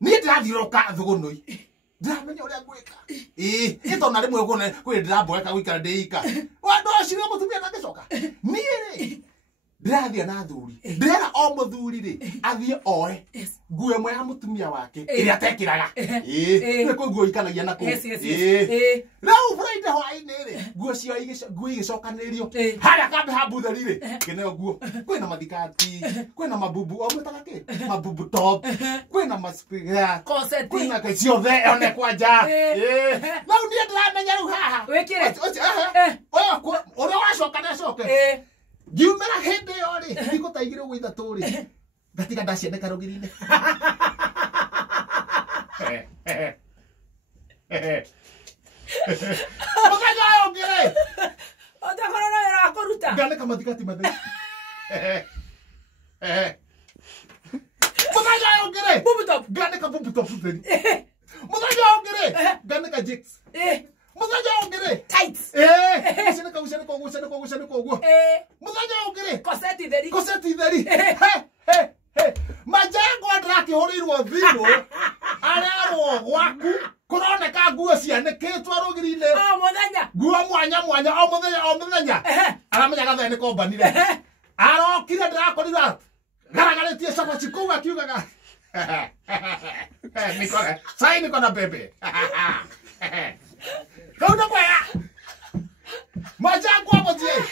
ni ndirathiroka thugunui ndamenya uria ngwika ito na rimwe gone kwi ndiramboeka gwikara ndeika wa ndo cirio mutumia na ngicoka ni ri ndirathia na thuri ndira o muthuri ri athie oe nguo mwe ya mutumia wake iria tekiraga ni ko nguo ikanagia na ko rau Friday hwaini ri nguo cio igicokanĩrio haria kambe hambutheri ri kineo nguo kwina mathikati kwina mabubu o mutagaki mabubu top kwina maspring Corset. kwina ciothe one kwanja rau ni ndiramenya rau haha Wekire. oya uria wacoka ndacoke Jumera hindi yori ndiko taigire gwe ithaturi gatiga ndaciandeka rugirine Muthenya ongere Otakora na wera kuruta. ngandika mathikati mathe Muthenya ongere Bubu top. ngandika bubu top theri Muthenya ongere ngandika jigs Muthenya ongere Tights. Gucene koguo Muthenya ongere Corset theri. koseti theri majengo ndirakihurirwo thimu arero gwaku kuroneka nguo cianĩkĩtwo rũgiri-inĩ Muthenya. nguo mwanya o mũthenya aramenya gathee nĩ kombanire arokire ndĩrakorira garagarĩtie cabaci kũu akiugaga sai niko na bebe kau nĩ kwega majengo mũthie